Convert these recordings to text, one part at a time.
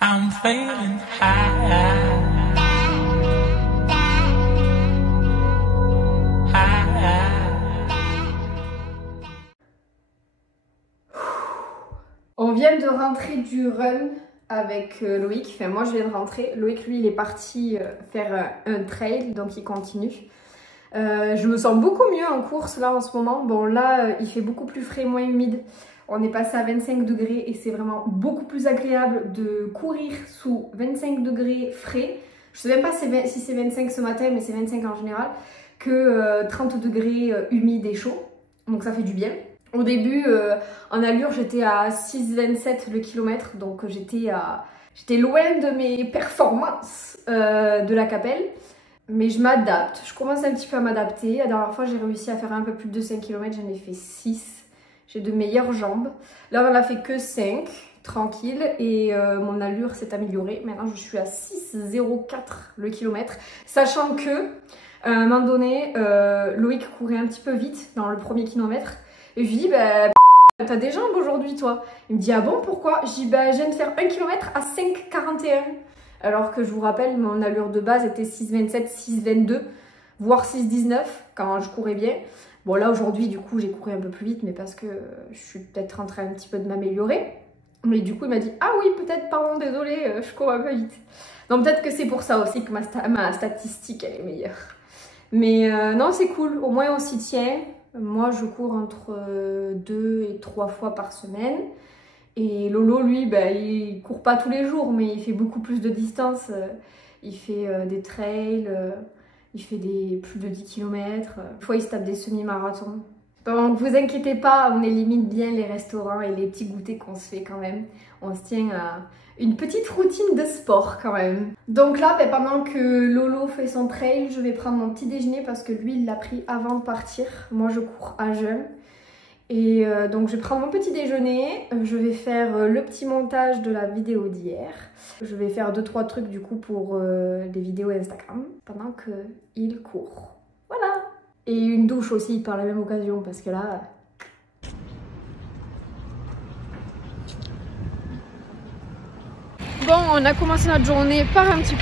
I'm feeling high. On vient de rentrer du run avec Loïc, enfin moi je viens de rentrer. Loïc lui il est parti faire un trail donc il continue. Je me sens beaucoup mieux en course là en ce moment. Bon là il fait beaucoup plus frais, moins humide. On est passé à 25 degrés et c'est vraiment beaucoup plus agréable de courir sous 25 degrés frais. Je sais même pas si c'est 25 ce matin mais c'est 25 en général. Que 30 degrés humide et chaud. Donc ça fait du bien. Au début, en allure, j'étais à 6,27 le kilomètre, donc j'étais loin de mes performances de la Capelle. Mais je m'adapte, je commence un petit peu à m'adapter. La dernière fois, j'ai réussi à faire un peu plus de 5 km, j'en ai fait 6. J'ai de meilleures jambes. Là, on en a fait que 5, tranquille, et mon allure s'est améliorée. Maintenant, je suis à 6,04 le kilomètre, sachant que à un moment donné, Loïc courait un petit peu vite dans le premier kilomètre. Et je lui dis, bah, t'as des jambes aujourd'hui, toi? Il me dit, ah bon, pourquoi? Je dis, bah, je viens de faire 1 km à 5,41. Alors que je vous rappelle, mon allure de base était 6,27, 6,22, voire 6,19 quand je courais bien. Bon, là, aujourd'hui, du coup, j'ai couru un peu plus vite, mais parce que je suis peut-être en train un petit peu de m'améliorer. Mais du coup, il m'a dit, ah oui, peut-être, pardon, désolé, je cours un peu vite. Donc, peut-être que c'est pour ça aussi que ma statistique, elle est meilleure. Mais non, c'est cool, au moins on s'y tient. Moi, je cours entre 2 et 3 fois par semaine. Et Lolo, lui, bah, il court pas tous les jours, mais il fait beaucoup plus de distance. Il fait des trails, il fait plus de 10 km. Des fois, il se tape des semi-marathons. Donc, vous inquiétez pas, on limite bien les restaurants et les petits goûters qu'on se fait quand même. On se tient à une petite routine de sport quand même. Donc là, ben, pendant que Lolo fait son trail, je vais prendre mon petit déjeuner parce que lui, il l'a pris avant de partir. Moi, je cours à jeun. Et donc, je vais prendre mon petit déjeuner. Je vais faire le petit montage de la vidéo d'hier. Je vais faire 2-3 trucs du coup pour des vidéos Instagram pendant qu'il court. Voilà. Et une douche aussi par la même occasion parce que là... Bon, on a commencé notre journée par un petit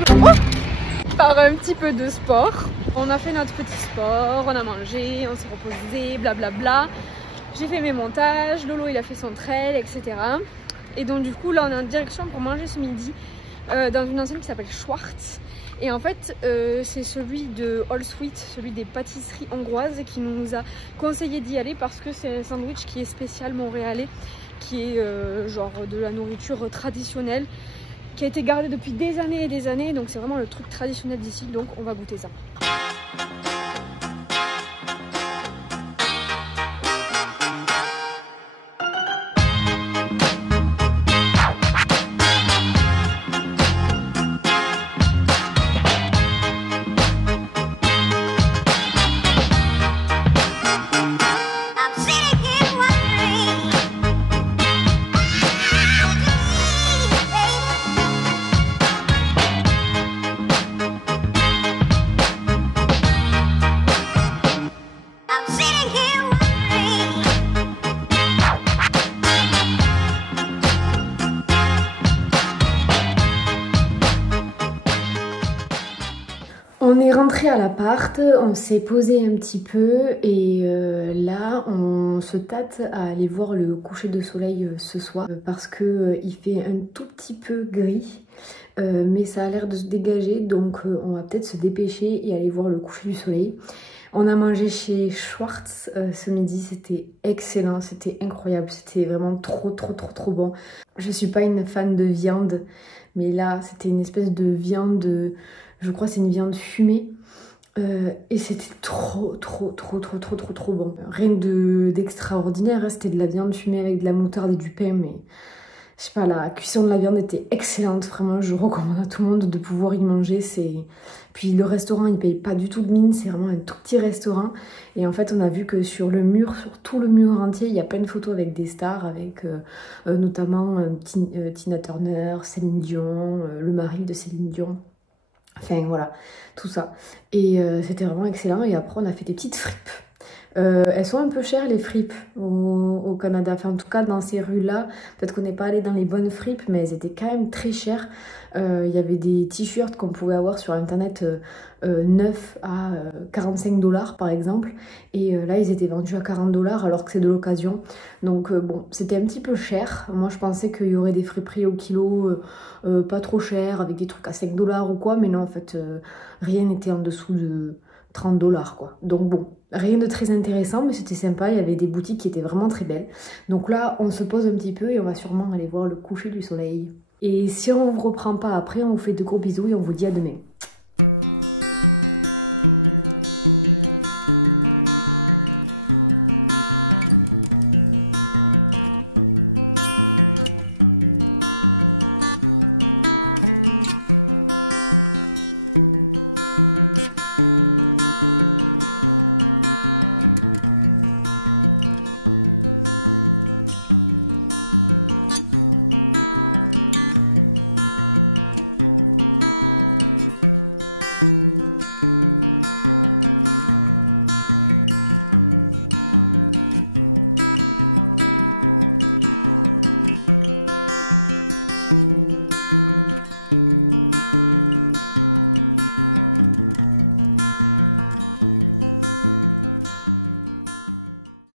peu de sport. On a fait notre petit sport, on a mangé, on s'est reposé, blablabla. J'ai fait mes montages, Lolo il a fait son trail, etc. Et donc du coup là on est en direction pour manger ce midi dans une enseigne qui s'appelle Schwartz. Et en fait c'est celui de All Sweet, celui des pâtisseries hongroises qui nous a conseillé d'y aller parce que c'est un sandwich qui est spécial montréalais, qui est genre de la nourriture traditionnelle, qui a été gardé depuis des années et des années, donc c'est vraiment le truc traditionnel d'ici, donc on va goûter ça. On est rentré à l'appart, on s'est posé un petit peu et là on se tâte à aller voir le coucher de soleil ce soir parce que il fait un tout petit peu gris mais ça a l'air de se dégager donc on va peut-être se dépêcher et aller voir le coucher du soleil. On a mangé chez Schwartz ce midi, c'était excellent, c'était incroyable, c'était vraiment trop bon. Je suis pas une fan de viande mais là c'était une espèce de viande... Je crois que c'est une viande fumée et c'était trop bon. Rien d'extraordinaire, hein. C'était de la viande fumée avec de la moutarde et du pain, mais je sais pas, la cuisson de la viande était excellente. Vraiment, je recommande à tout le monde de pouvoir y manger. Puis le restaurant, il paye pas du tout de mine, c'est vraiment un tout petit restaurant. Et en fait, on a vu que sur le mur, sur tout le mur entier, il y a plein de photos avec des stars, avec notamment Tina Turner, Céline Dion, le mari de Céline Dion. Enfin voilà, tout ça. Et c'était vraiment excellent. Et après, on a fait des petites fripes Elles sont un peu chères les fripes au Canada, enfin en tout cas dans ces rues-là, peut-être qu'on n'est pas allé dans les bonnes fripes, mais elles étaient quand même très chères. Il y avait des t-shirts qu'on pouvait avoir sur internet neufs à 45 dollars par exemple, et là ils étaient vendus à 40 dollars alors que c'est de l'occasion. Donc bon, c'était un petit peu cher. Moi je pensais qu'il y aurait des friperies au kilo pas trop chers avec des trucs à 5 dollars ou quoi, mais non en fait rien n'était en dessous de 30 dollars quoi. Donc bon, rien de très intéressant, mais c'était sympa. Il y avait des boutiques qui étaient vraiment très belles. Donc là, on se pose un petit peu et on va sûrement aller voir le coucher du soleil. Et si on ne vous reprend pas après, on vous fait de gros bisous et on vous dit à demain.